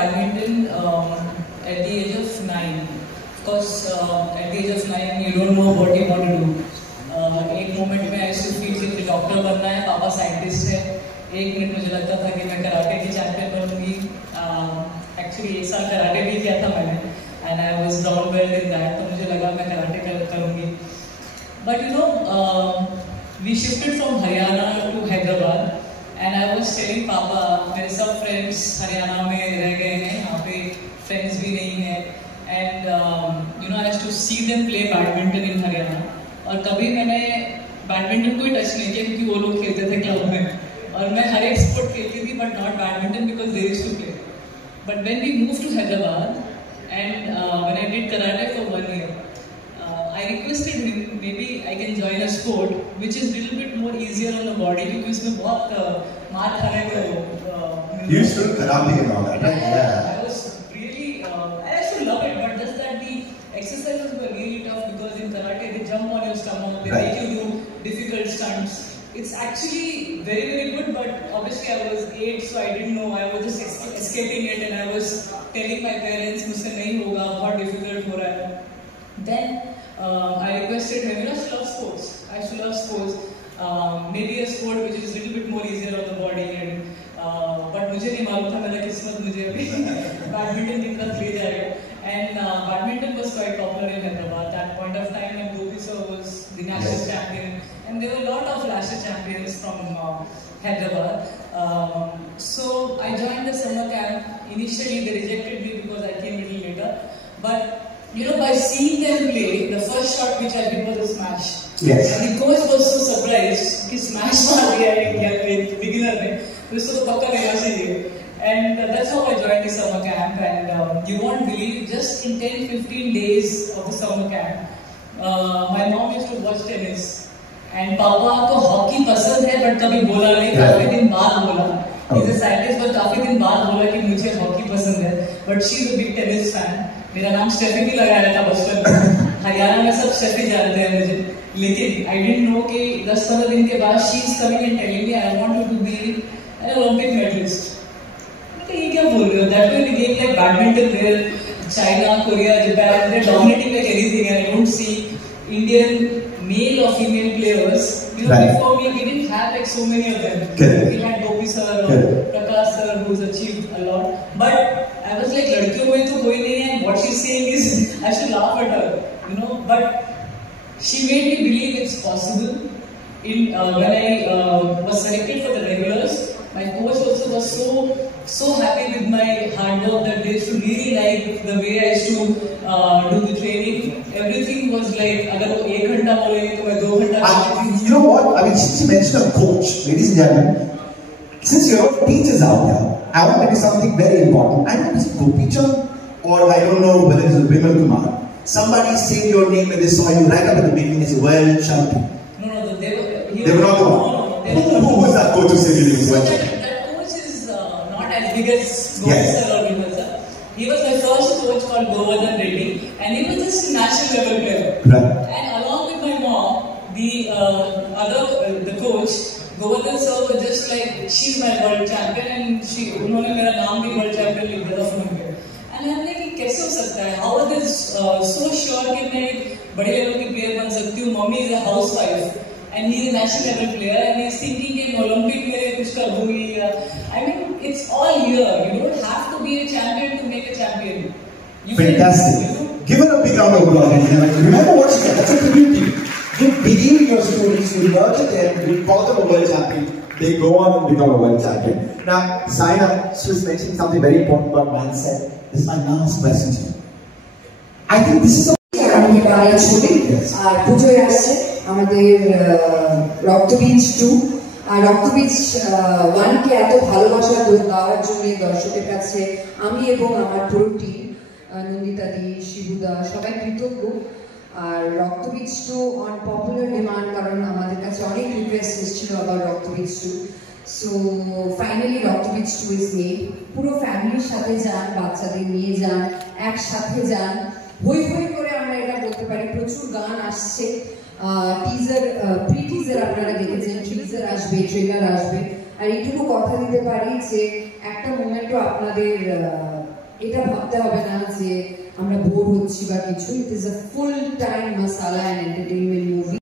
badminton at the age of 9. Of course, at the age of 9, you don't know what you want to do. एक moment में ऐसे feel कि doctor बनना है, पापा scientist है. एक मिनट मुझे लगता था कि मैं कराटे की चैंपियन बनूंगी. एक्चुअली एक साल कराटे भी किया था मैंने, and I was brown belt in that. तो मुझे लगा मैं कराटे करूंगी. But you know, we shifted from Haryana to Hyderabad, and I was telling पापा, मेरे सब फ्रेंड्स हरियाणा में रह गए हैं, यहाँ पे फ्रेंड्स भी नहीं है. And you know, I have to see them play badminton in Haryana. और कभी मैंने बैडमिंटन को ही टच नहीं किया क्योंकि वो लोग खेलते थे क्लब में, और मैं हर एक स्पोर्ट खेलती थी but not badminton because they used to play. But when we move to Hyderabad and when I did karate for 1 year, I requested him maybe I can join a sport which is little bit more easier on the body क्योंकि उसमें बहुत मार खाने को. You used to do karate and all that, right? Yeah. I was really, I actually love it, but just that the exercises were really tough because in karate they jump on your stomach, they make you do difficult stunts. It's actually very, very good, but obviously I was 8, so I didn't know. I was just escaping it, and I was telling my parents, "मुझसे नहीं होगा, बहुत difficult हो रहा है." Then I requested him, you know, I love sports. I used to love sports. Maybe a sport which is a little bit more easier on the body, and but मुझे नहीं मालूम था मेरा किस्मत मुझे अभी बैडमिंटन की तरफ ले जाएगा. And badminton was quite popular in Hyderabad at that point of time, and Gopi sir was the national champion, and there were a lot of national champions from Hyderabad. So I joined the summer camp. Initially they rejected me because I came a little later, but you know, by seeing them play, the first shot which I did was a smash. Yes. And the coach was so surprised कि smash मार दिया है beginner ने, तो इसको तो पक्का लेना चाहिए. And that's how I joined the summer camp. And you won't believe, just in 10-15 days of the summer camp, my mom used to watch tennis. And पापा को हॉकी पसंद है, but कभी बोला नहीं. काफी दिन बाद बोला. He's a scientist, but काफी दिन बाद बोला कि मुझे हॉकी पसंद है. But she's a big tennis fan. मेरा नाम स्टेफी भी लगाया था बचपन में. हरियाणा में सब स्टेफी जानते हैं मुझे. लेकिन I didn't know कि 10-15 दिन के बाद she's coming and telling me I want you to be an Olympic medalist. ये क्या बोल रहे हो? That way the game like badminton where China, Korea, Japan, they're dominating like anything, and I don't see Indian male or female players. You know, before me we didn't have like so many of them. We had Gopi sir or Prakash sir who's achieved a lot. But I was like, लड़कियों में तो कोई नहीं है. What she's saying is, I should laugh at her, you know. But she made me believe it's possible. When I was selected for the regulars, my coach also was so happy with my hard work that they used to really like the way I used to do the training. Everything was like, अगर वो 1 घंटा बोलेंगे तो मैं 2 घंटा. You know what? I mean, since you mentioned a coach, ladies and gentlemen, since you're all teachers out there, I want to tell you something very important. I don't know if it's Gopichand or I don't know whether it's Vimal Kumar. Somebody said your name when they saw you right up at the beginning as a world champion. No, they were not the one. Who was that coach who said your name was world champion? That coach is not as big as Gopi sir or Vimal sir. He was my first coach called Govardhan Reddy, and he was just a national level player. Right. And along with my mom, the coach, Govardhan sir was just like, she's my world champion, and उन्होंने मेरा नाम भी world champion लिख दिया था phone पे. And I'm like, कैसे हो सकता है? How are they so sure कि मैं एक बड़े लेवल की प्लेयर बन सकती हूँ? Mommy is a housewife, and he's a national level player, and he's thinking कि Olympic में कुछ कर दूँगी. I mean, it's all here. You don't have to be a champion to make a champion. Fantastic. Give her a big round of applause. Remember what she said. That's a beauty. You believe in your students, you nurture them, you call them a world champion. They go on and become a world champion. Now, Saina, she was mentioning something very important about mindset. This is my last question to you. I think this is a আমি বাংলা ছবি আর পুজোয় আসছে আমাদের রক্তবীজ 2 আর রক্তবীজ 1 কে এত ভালোবাসা দেওয়ার জন্য দর্শকের কাছে আমি এবং আমার পুরো টিম নন্দিতা দি শিবুদা সবাই কৃতজ্ঞ. আর রক্তবীজ 2 অন পপুলার ডিমান্ড, কারণ আমাদের কাছে অনেক রিকোয়েস্ট এসেছিল আবার রক্তবীজ 2. সো ফাইনালি রক্তবীজ 2 ইজ মেড. পুরো ফ্যামিলির সাথে যান, বাচ্চাদের নিয়ে যান, একসাথে যান, হই হই করে আমরা এটা বলতে পারি. প্রচুর গান আসছে, টিজার প্রি টিজার আপনারা দেখেছেন, টিজার আসবে, ট্রেলার আসবে. আর এইটুকু কথা দিতে পারি যে একটা মোমেন্টও আপনাদের এটা ভাবতে হবে না যে আমরা বোর হচ্ছি বা কিছু। It is a full time মাসালা অ্যান্ড এন্টারটেইনমেন্ট মুভি।